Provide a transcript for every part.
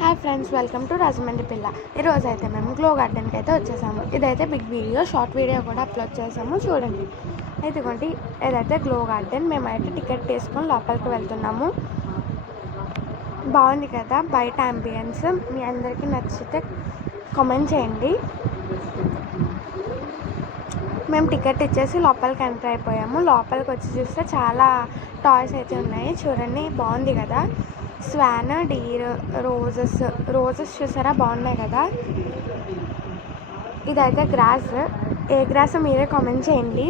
Hi friends, welcome to Rajahmundry పిల్ల. ఈరోజు అయితే మేము గ్లో గార్డెన్కి అయితే వచ్చేసాము. ఇదైతే బిగ్ వీడియో, షార్ట్ వీడియో కూడా అప్లోడ్ చేసాము, చూడండి. ఇదిగోండి, ఏదైతే గ్లో గార్డెన్. మేమైతే టికెట్ తీసుకొని లోపలికి వెళ్తున్నాము. బాగుంది కదా బయట అంబియన్స్. మీ అందరికీ నచ్చితే కామెంట్ చేయండి. మేము టికెట్ ఇచ్చేసి లోపలికి ఎంటర్ అయిపోయాము. లోపలికి వచ్చి చూస్తే చాలా టాయ్స్ అయితే ఉన్నాయి, చూడండి. బాగుంది కదా. స్వాన్, డీర్, రోజెస్ చూసారా, బాగున్నాయి కదా. ఇదైతే గ్రాస్. ఏ గ్రాస్ మీరే కామెంట్ చేయండి.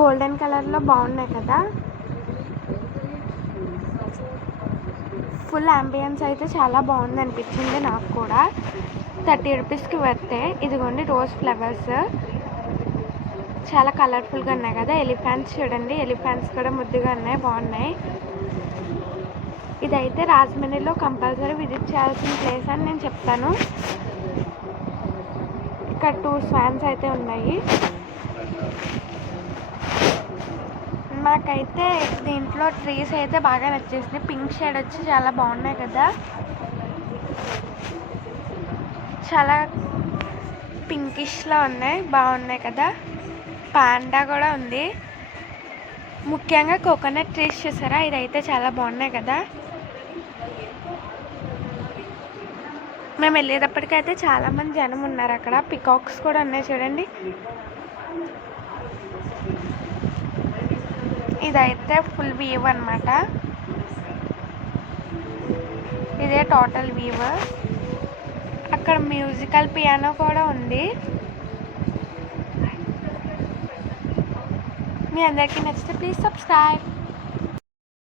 గోల్డెన్ కలర్లో బాగున్నాయి కదా. ఫుల్ అంబియన్స్ అయితే చాలా బాగుంది అనిపించింది నాకు కూడా. 30 రూపీస్కి వర్తే. ఇదిగోండి రోజ్ ఫ్లవర్స్, చాలా కలర్ఫుల్గా ఉన్నాయి కదా. ఎలిఫెంట్స్ చూడండి, ఎలిఫెంట్స్ కూడా ముద్దుగా ఉన్నాయి, బాగున్నాయి. ఇదైతే రాజమండ్రిలో కంపల్సరీ విజిట్ చేయాల్సిన ప్లేస్ అని నేను చెప్తాను. ఇక్కడ 2 స్వాన్స్ అయితే ఉన్నాయి. నాకైతే దీంట్లో ట్రీస్ అయితే బాగా నచ్చేసింది. పింక్ షేడ్ వచ్చి చాలా బాగున్నాయి కదా. చాలా పింకిష్లో ఉన్నాయి, బాగున్నాయి కదా. పాండా కూడా ఉంది. ముఖ్యంగా కోకోనట్ ట్రీస్ చూసారా, ఇదైతే చాలా బాగున్నాయి కదా. మేము వెళ్ళేటప్పటికైతే చాలామంది జనం ఉన్నారు అక్కడ. పికాక్స్ కూడా ఉన్నాయి చూడండి. ఇదైతే ఫుల్ వ్యూ అనమాట. ఇదే టోటల్ వ్యూ. అక్కడ మ్యూజికల్ పియానో కూడా ఉంది. మీ అందరికీ నచ్చితే ప్లీజ్ సబ్స్క్రైబ్.